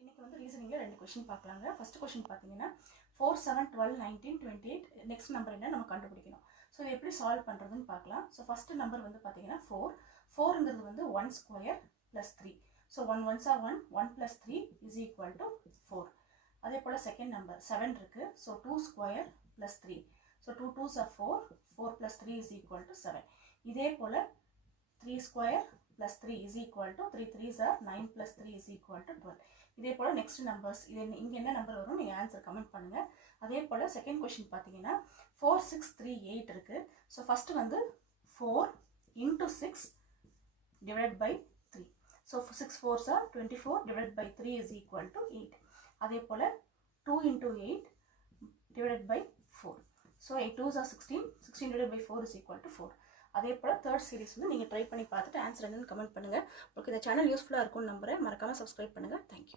இன்னைக்கு வந்து ரீசனிங்கில் 2 கொஷின் பார்க்கலாங்க. ஃபர்ஸ்ட் கொஷின் பார்த்தீங்கன்னா 4, 7, 12, 19, 28 நெக்ஸ்ட் நம்பர் என்ன நம்ம கண்டுபிடிக்கணும். ஸோ இது எப்படி சால்வ் பண்ணுறதுன்னு பார்க்கலாம். ஸோ ஃபர்ஸ்ட் நம்பர் வந்து பார்த்தீங்கன்னா 4ங்கிறது வந்து 1 square plus 3. So 1 1s are 1, 1 + 3 is equal to 4. அதே போல் செகண்ட் நம்பர் 7 இருக்குது. So 2 square plus 3. So 2 2s are 4, 4 + 3 is equal to 7. இதே போல் 3 square plus 3 is equal to 3 3s are 9 plus 3 is equal to 12. இதே போல next numbers இது இங்க என்ன number வரும் நீங்க ஆன்சர் கமெண்ட் பண்ணுங்க. அதே போல செகண்ட் क्वेश्चन பாத்தீங்கன்னா 4 6 3 8 இருக்கு. சோ ஃபர்ஸ்ட் வந்து 4 into 6 divided by 3. So 6 4s are 24 divided by 3 is equal to 8. அதே போல 2 into 8 divided by 4. So 8 2s are 16, 16 divided by 4 is equal to 4. அதே போல தேர்ட் சீரிஸ் வந்து நீங்க ட்ரை பண்ணி பார்த்துட்டு ஆன்சர் என்னன்னு கமெண்ட் பண்ணுங்க. உங்களுக்கு இந்த சேனல் யூஸ்ஃபுல்லா இருக்கும்னு நம்புறேன். மறக்காம சப்ஸ்கிரைப் பண்ணுங்க. Thank you.